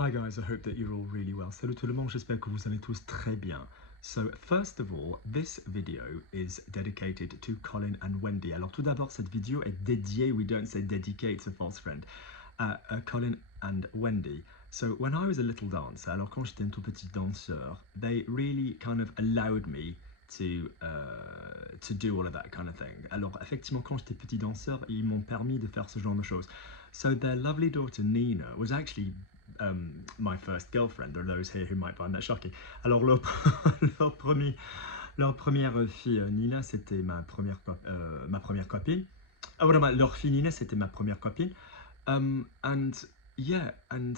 Hi guys, I hope that you're all really well. Salut tout le monde, j'espère que vous allez tous très bien. So first of all, this video is dedicated to Colin and Wendy. Alors tout d'abord, cette vidéo est dédiée, we don't say dedicate, it's a false friend, Colin and Wendy. So when I was a little dancer, alors quand j'étais un tout petit danseur, they really kind of allowed me to do all of that kind of thing. Alors effectivement, quand j'étais petit danseur, ils m'ont permis de faire ce genre de choses. So their lovely daughter Nina was actually my first girlfriend. There are those here who might find that shocking. Alors leur première fille Nina, c'était ma première copine. Ah voilà, leur fille Nina, c'était ma première copine. And yeah, and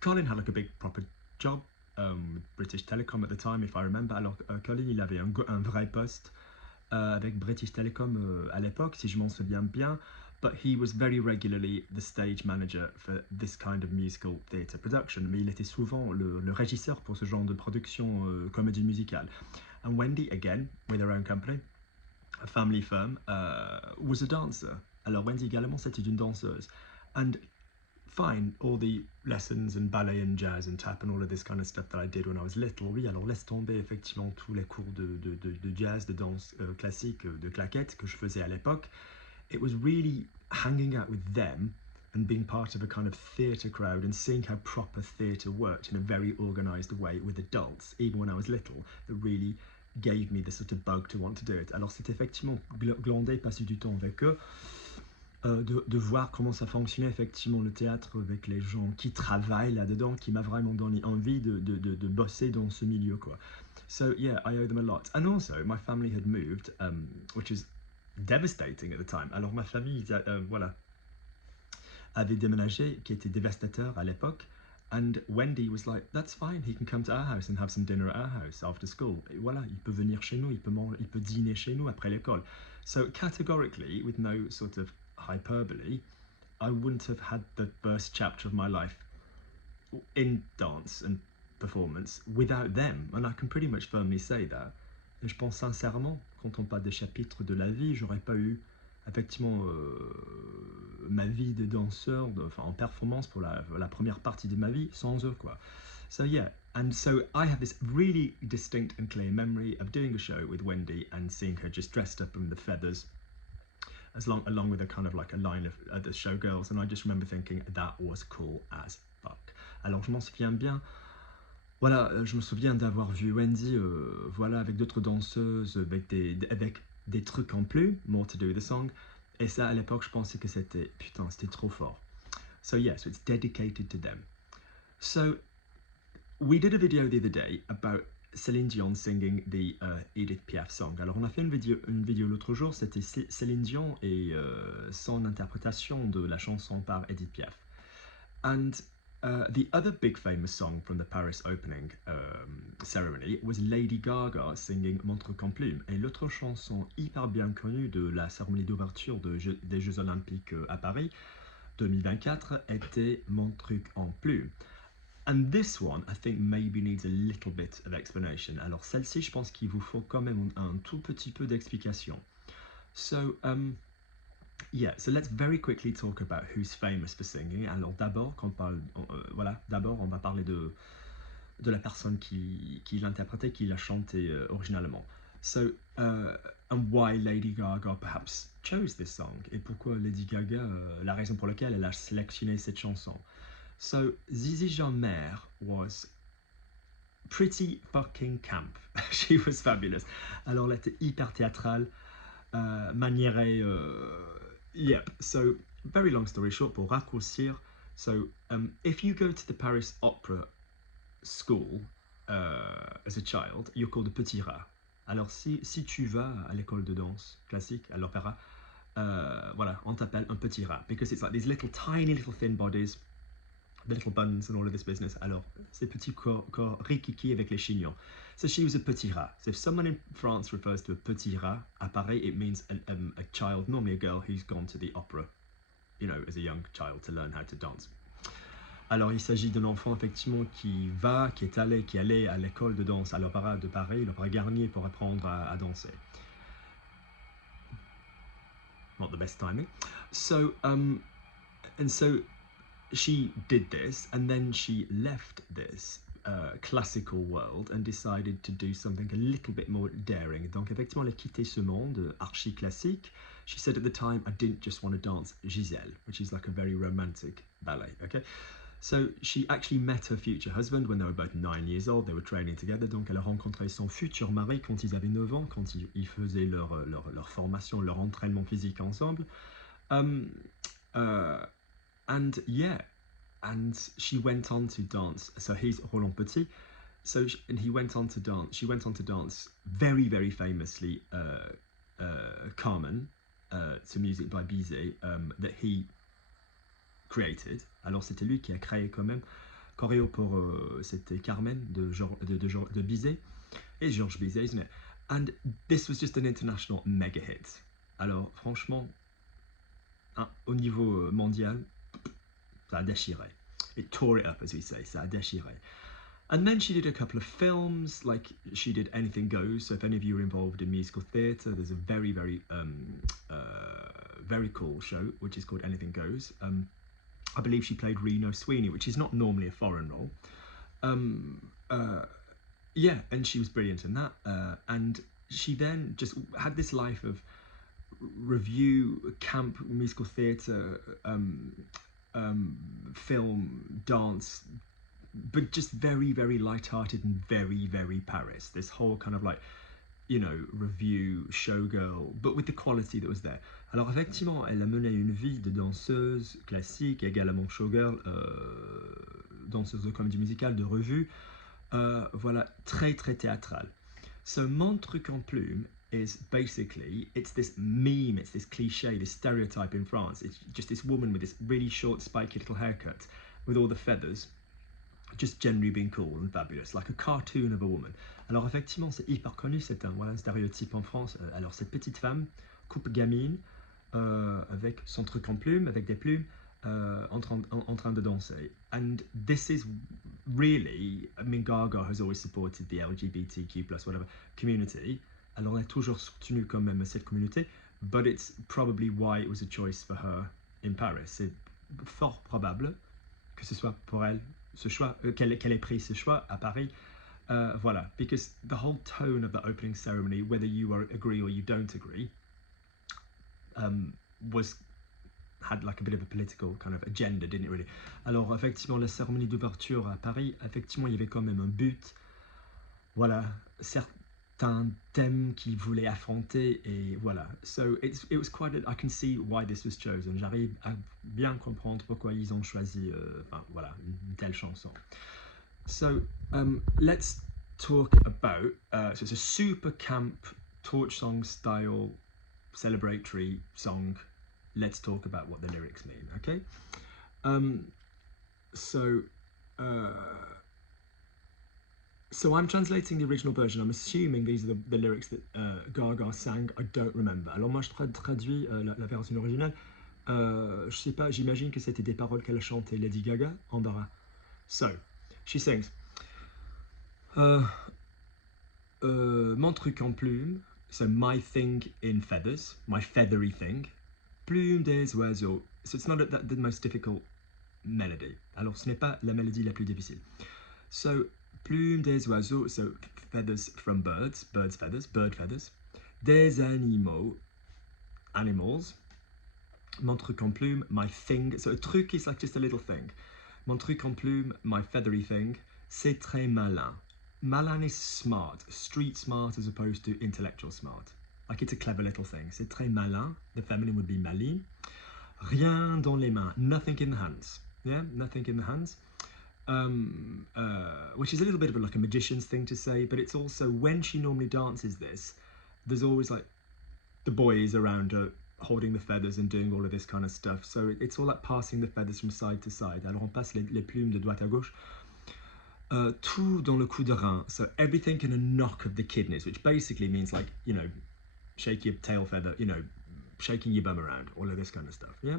Colin had like a big proper job with British Telecom at the time, if I remember. Alors Colin, il avait un vrai poste avec British Telecom à l'époque, si je m'en souviens bien. But he was very regularly the stage manager for this kind of musical theatre production. Mais il était souvent le régisseur pour ce genre de production comédie musicale. And Wendy, again, with her own company, a family firm, was a dancer. Alors Wendy également, c'était une danseuse. And fine, all the lessons and ballet and jazz and tap and all of this kind of stuff that I did when I was little, oui, alors laisse tomber effectivement tous les cours de jazz, de danse classique, de claquettes que je faisais à l'époque. It was really hanging out with them and being part of a kind of theatre crowd and seeing how proper theatre worked in a very organised way with adults, even when I was little, that really gave me the sort of bug to want to do it. Alors c'est effectivement glander, passer du temps avec eux, de voir comment ça fonctionnait effectivement le théâtre avec les gens qui travaillent là-dedans, qui m'a vraiment donné envie de bosser dans ce milieu, quoi. So yeah, I owe them a lot. And also, my family had moved, which is devastating at the time. Alors ma famille, voilà, avait déménagé, qui était dévastateur à l'époque. And Wendy was like, that's fine, he can come to our house and have some dinner at our house after school. Et voilà, il peut venir chez nous, il peut dîner chez nous après l'école. So categorically, with no sort of hyperbole, I wouldn't have had the first chapter of my life in dance and performance without them. And I can pretty much firmly say that. Et je pense sincèrement, quand on parle des chapitres de la vie, j'aurais pas eu effectivement ma vie de danseur, enfin en performance pour la première partie de ma vie sans eux, quoi. So yeah, and so I have this really distinct and clear memory of doing a show with Wendy and seeing her just dressed up in the feathers, along with a kind of like a line of other showgirls, and I just remember thinking that was cool as fuck. Alors je m'en souviens bien. Voilà, je me souviens d'avoir vu Wendy, voilà, avec d'autres danseuses, avec des trucs en plus, More to Do the Song. Et ça, à l'époque, je pensais que c'était, putain, c'était trop fort. So yeah, so it's dedicated to them. So we did a video the other day about Céline Dion singing the Edith Piaf song. Alors on a fait une vidéo l'autre jour, c'était Céline Dion et son interprétation de la chanson par Edith Piaf. And the other big famous song from the Paris opening ceremony was Lady Gaga singing Mon truc en plumes. Et l'autre chanson hyper bien connue de la cérémonie d'ouverture des Jeux Olympiques à Paris 2024 était Mon truc en plumes. And this one, I think, maybe needs a little bit of explanation. Alors celle-ci, je pense qu'il vous faut quand même un tout petit peu d'explication. So, yeah, so let's very quickly talk about who's famous for singing. Alors d'abord, voilà, d'abord on va parler de la personne qui l'interprétait, qui l'a chanté originalement. So, and why Lady Gaga perhaps chose this song, et pourquoi Lady Gaga, la raison pour laquelle elle a sélectionné cette chanson. So, Zizi Jeanmaire was pretty fucking camp. She was fabulous. Alors elle était hyper théâtrale, maniérée. Yep, so very long story short, pour raccourcir, so if you go to the Paris Opera School as a child, you're called a petit rat. Alors si tu vas à l'école de danse classique, à l'opéra, voilà, on t'appelle un petit rat, because it's like these little tiny little thin bodies, the little buns and all of this business. Alors ces petits corps rikiki avec les chignons. So she was a petit rat. So if someone in France refers to a petit rat à Paris, it means a child, normally a girl who's gone to the opera, you know, as a young child to learn how to dance. Alors il s'agit d'un enfant effectivement qui est allé à l'école de danse à l'opéra de Paris, l'opéra Garnier, pour apprendre à danser. Not the best timing. So and so she did this, and then she left this classical world and decided to do something a little bit more daring. Donc effectivement, elle a quitté ce monde archi classique. She said at the time, I didn't just want to dance Giselle, which is like a very romantic ballet, okay? So she actually met her future husband when they were both 9 years old. They were training together. Donc elle a rencontré son futur mari quand ils avaient 9 ans, quand ils faisaient leur formation, leur entraînement physique ensemble. And yeah, and she went on to dance. So he's Roland Petit. So and he went on to dance. She went on to dance very, very famously Carmen to music by Bizet that he created. Alors c'était lui qui a créé quand même. Choreo pour c'était Carmen de Bizet et Georges Bizet, isn't it? And this was just an international mega hit. Alors franchement, hein, au niveau mondial, ça a déchiré. It tore it up, as we say, ça a déchiré. And then she did a couple of films, like she did Anything Goes. So if any of you are involved in musical theatre, there's a very, very cool show which is called Anything Goes. I believe she played Reno Sweeney, which is not normally a foreign role. Yeah, and she was brilliant in that. And she then just had this life of review, camp, musical theatre, film, dance, but just very, very light-hearted and very, very Paris. This whole kind of like, you know, review, showgirl, but with the quality that was there. Alors effectivement, elle a mené une vie de danseuse classique, également showgirl, danseuse de comédie musicale, de revue, voilà, très très théâtrale. So Mon truc en plume is basically, it's this meme, it's this cliche, this stereotype in France. It's just this woman with this really short, spiky little haircut with all the feathers, just generally being cool and fabulous, like a cartoon of a woman. Alors effectivement, c'est hyper connu, c'est un voilà, stéréotype en France. Alors cette petite femme, coupe gamine, avec son truc en plume, avec des plumes, en train de danser. And this is really, I mean, Gaga has always supported the LGBTQ plus whatever community. Alors elle a toujours soutenu quand même cette communauté, but it's probably why it was a choice for her in Paris. C'est fort probable que ce soit pour elle ce choix, qu'elle ait pris ce choix à Paris. Voilà, because the whole tone of the opening ceremony, whether you agree or you don't agree, had like a bit of a political kind of agenda, didn't it really? Alors effectivement, la cérémonie d'ouverture à Paris, effectivement, il y avait quand même un but. Voilà, certains thèmes qu'il voulait affronter et voilà. So it was quite. I can see why this was chosen. J'arrive à bien comprendre pourquoi ils ont choisi, voilà, une telle chanson. So let's talk about. So it's a super camp torch song style celebratory song. Let's talk about what the lyrics mean, okay? So I'm translating the original version. I'm assuming these are the lyrics that Gaga sang. I don't remember. Alors moi je traduis la version originale. Je sais pas, j'imagine que c'était des paroles qu'elle a chantées Lady Gaga, embarras. So, she sings. Mon truc en plume, so my thing in feathers, my feathery thing. Plume des oiseaux. So it's not the most difficult melody. Alors ce n'est pas la mélodie la plus difficile. So plume des oiseaux, so feathers from birds, feathers, bird feathers. Des animaux, animals. Mon truc en plume, my thing. So a truc is like just a little thing. Mon truc en plume, my feathery thing. C'est très malin. Malin is smart, street smart as opposed to intellectual smart. Like it's a clever little thing. C'est très malin. The feminine would be malin. Rien dans les mains. Nothing in the hands. Yeah, nothing in the hands. Which is a little bit of like a magician's thing to say, but it's also when she normally dances this, there's always like the boys around her holding the feathers and doing all of this kind of stuff. So it's all like passing the feathers from side to side. Alors on passe les plumes de droite à gauche. Tout dans le coup de rein. So everything in a knock of the kidneys, which basically means like, you know, shake your tail feather, you know, shaking your bum around, all of this kind of stuff, yeah?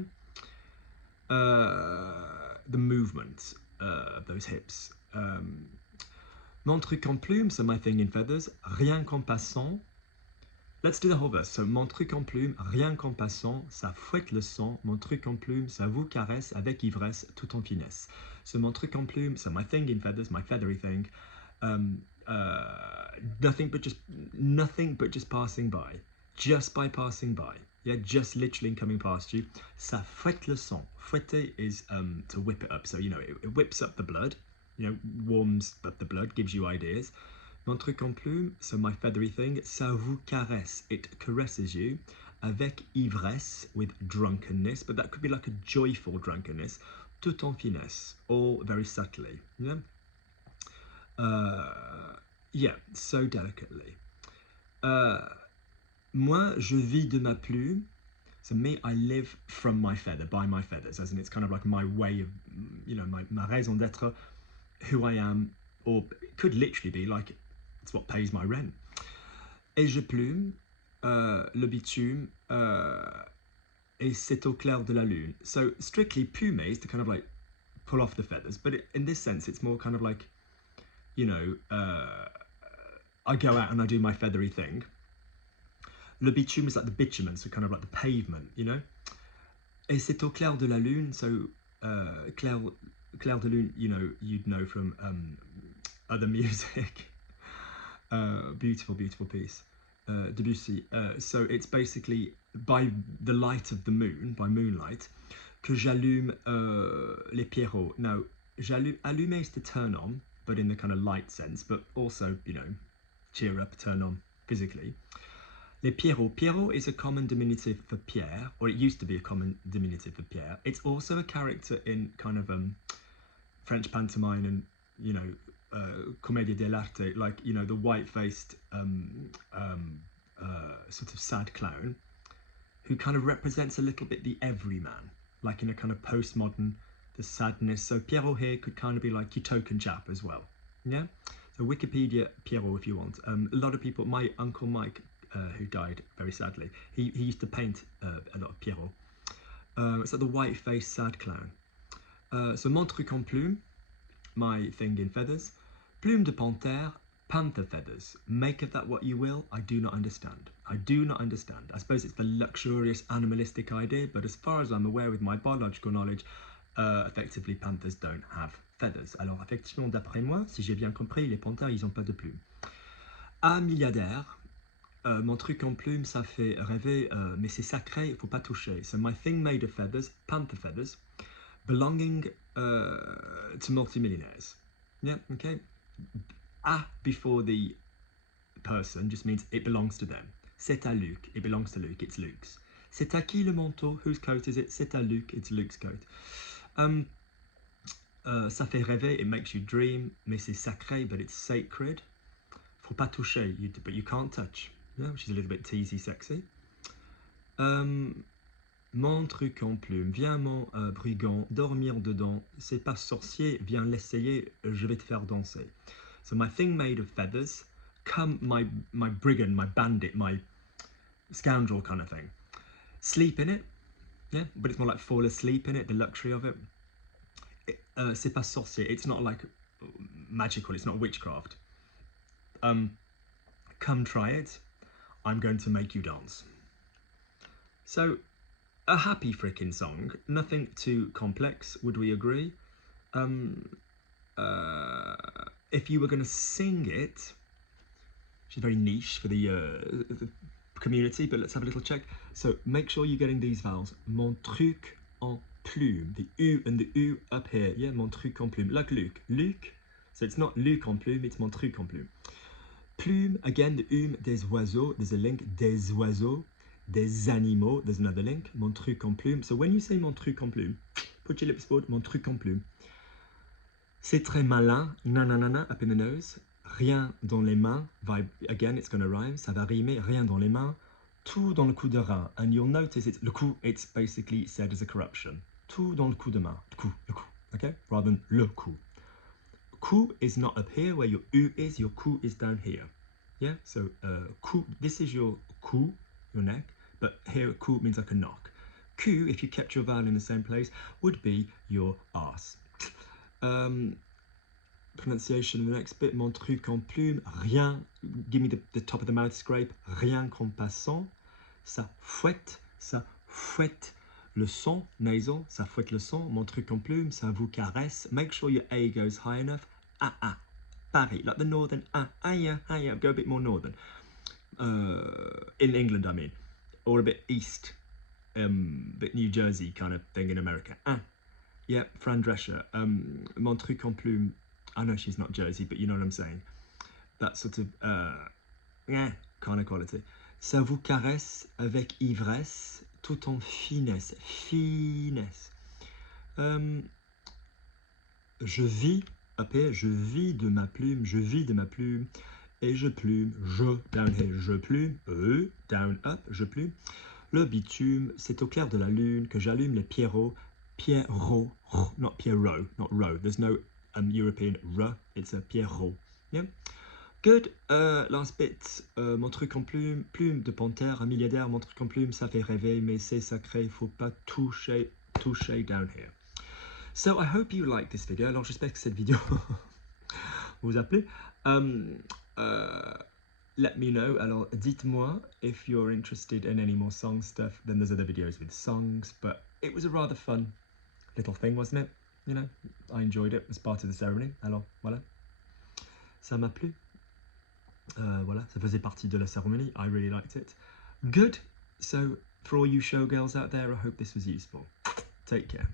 The movement of those hips. Mon truc en plume, so my thing in feathers. Rien qu'en passant. Let's do the whole verse. So, mon truc en plume, rien qu'en passant, ça fouette le sang. Mon truc en plume, ça vous caresse avec ivresse tout en finesse. So, mon truc en plume, so my thing in feathers, my feathery thing, um, nothing but just passing by, just by passing by. Yeah, just literally coming past you. Ça fouette le sang. Fouetter is to whip it up. So, it whips up the blood, warms up the blood, gives you ideas. Mon truc en plume, so my feathery thing, ça vous caresse. It caresses you avec ivresse, with drunkenness, but that could be like a joyful drunkenness, tout en finesse, all very subtly. Yeah, yeah, so delicately. Moi, je vis de ma plume. So me, I live from my feather, by my feathers, as in it's kind of like my way of, ma raison d'être, who I am, or it could literally be like, it's what pays my rent. Et je plume, le bitume, et c'est au clair de la lune. So strictly plume is to kind of like pull off the feathers, but in this sense, it's more kind of like, I go out and I do my feathery thing. Le bitume is like the bitumen, so kind of like the pavement, Et c'est au clair de la lune, so clair de lune, you'd know from other music. Beautiful, beautiful piece. Debussy. So it's basically by the light of the moon, by moonlight, que j'allume les pierrots. Now, allumer is to turn on, but in the kind of light sense, but also, cheer up, turn on physically. Les pierrots. Pierrot is a common diminutive for Pierre, or it used to be a common diminutive for Pierre. It's also a character in kind of French pantomime and, Commedia dell'arte, like, the white-faced sort of sad clown who kind of represents a little bit the everyman, like in a kind of postmodern, the sadness. So Pierrot here could kind of be like your token chap as well. Yeah? So Wikipedia Pierrot if you want. A lot of people, my uncle Mike, who died very sadly, he used to paint a lot of Pierrot. It's like the white-faced sad clown. So mon truc en plume, my thing in feathers. Plume de panthère, panther feathers. Make of that what you will, I do not understand. I do not understand. I suppose it's the luxurious animalistic idea, but as far as I'm aware with my biological knowledge, effectively panthers don't have feathers. Alors effectivement, d'après moi, si j'ai bien compris, les panthères, ils n'ont pas de plumes. Ah, milliardaire, mon truc en plume, ça fait rêver, mais c'est sacré, il faut pas toucher. So my thing made of feathers, panther feathers, belonging to multimillionaires. Yeah, okay. A before the person just means it belongs to them. C'est à Luc, it belongs to Luke, it's Luke's. C'est à qui le manteau? Whose coat is it? C'est à Luc, it's Luke's coat. Ça fait rêver, it makes you dream, mais c'est sacré, but it's sacred. Faut pas toucher, but you can't touch. Yeah, which is a little bit teasy, sexy. Mon truc en plume, viens mon brigand, dormir dedans, c'est pas sorcier, viens l'essayer, je vais te faire danser. So my thing made of feathers, come my brigand, my bandit, my scoundrel kind of thing. Sleep in it, yeah, but it's more like fall asleep in it, the luxury of it. C'est pas sorcier, it's not like magical, it's not witchcraft. Come try it, I'm going to make you dance. So, a happy freaking song, nothing too complex, would we agree? If you were going to sing it, which is very niche for the community, but let's have a little check. So make sure you're getting these vowels. Mon truc en plume, the U and the U up here, yeah, mon truc en plume, like Luc. Luc, so it's not Luc en plume, it's mon truc en plume. Plume, again, the des oiseaux, there's a link, des oiseaux, des animaux, there's another link, mon truc en plume. So when you say mon truc en plume, put your lips forward, mon truc en plume. C'est très malin, nananana, up in the nose. Rien dans les mains, again, it's going to rhyme, ça va rimer, rien dans les mains. Tout dans le coup de rein. And you'll notice it's le coup, it's basically said as a corruption. Tout dans le coup de main. Le coup, okay? Rather than le coup. Coup is not up here where your U is, your coup is down here. Yeah, so coup, this is your coup, your neck, but here coup means like a knock. Coup, if you kept your vowel in the same place, would be your arse. pronunciation, the next bit, mon truc en plume, rien, give me the top of the mouth scrape, rien qu'en passant, ça fouette le son, nasal, ça fouette le son, mon truc en plume, ça vous caresse, make sure your A goes high enough, Paris, like the northern, yeah, go a bit more northern, in England I mean, or a bit east, bit New Jersey kind of thing in America, yeah, Fran Drescher, mon truc en plume, I know she's not Jersey, but you know what I'm saying, that sort of, yeah, kind of quality. Ça vous caresse avec ivresse, tout en finesse, je vis, up here, je vis de ma plume, et je plume, down here, je plume, down, up, je plume. Le bitume, c'est au clair de la lune que j'allume les pierrots, not pierrot, not row, there's no European r, it's a pierrot, yeah? Good, last bit, mon truc en plume, plume de panthère, un milliardaire, mon truc en plume, ça fait rêver, mais c'est sacré, faut pas toucher down here. So I hope you like this video. Alors j'espère que cette vidéo vous a plu. Let me know. Alors dites-moi if you're interested in any more song stuff. Then there's other videos with songs, but it was a rather fun little thing, wasn't it? You know, I enjoyed it as part of the ceremony. Alors voilà, ça m'a plu. Voilà, ça faisait partie de la cérémonie. I really liked it. Good. So for all you showgirls out there, I hope this was useful. Take care.